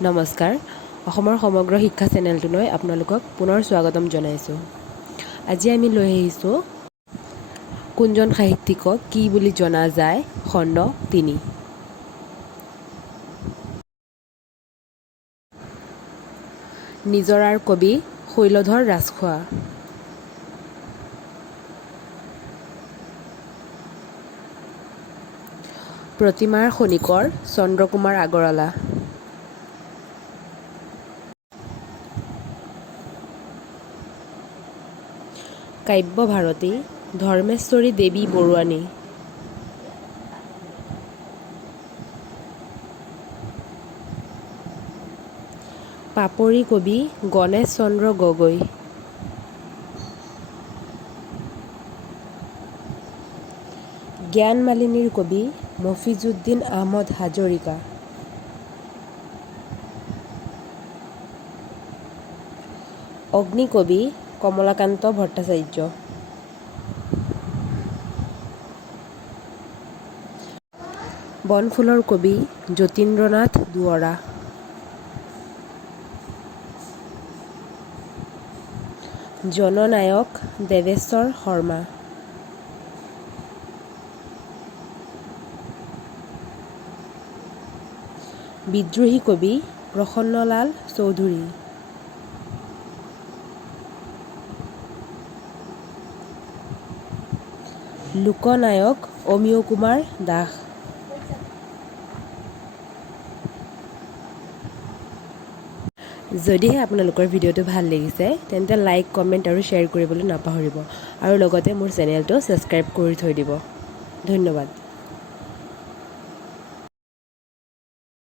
নমস্কাৰ অসমৰ সমগ্ৰ শিক্ষা চেনেলটোলৈ আপোনালোকক পুনৰ স্বাগতম জনাইছোঁ। আজি আমি লৈ আহিছোঁ কোনজন সাহিত্যিকক কি বুলি জনা যায় খণ্ড 3। নিজৰাৰ কবি শৈলধৰ ৰাজখোৱা। প্ৰতিমাৰ খনিকৰ চন্দ্ৰকুমাৰ আগৰৱালা। কাব্য ভাৰতী ধৰ্মেশ্বৰী দেৱী বৰুৱানী। পাপৰি কবি গণেশ চন্দ্ৰ গগৈ। জ্ঞানমালিনীৰ কবি মফিজুদ্দিন আহমদ হাজৰিকা। অগ্নিকবি কমলাকান্ত ভট্টাচাৰ্য। বনফুলৰ কবি যতীন্দ্ৰনাথ দুৱৰা। জননায়ক দেৱেশ্বৰ শৰ্মা। বিদ্ৰোহী কবি প্ৰসন্নলাল চৌধুৰী। লোকনায়ক অমিয় কুমাৰ দাস। যদিহে আপোনালোকৰ ভিডিঅ'টো ভাল লাগিছে তেন্তে লাইক কমেণ্ট আৰু শ্বেয়াৰ কৰিবলৈ নাপাহৰিব আৰু লগতে মোৰ চেনেলটো ছাবস্ক্ৰাইব কৰি থৈ দিব। ধন্যবাদ।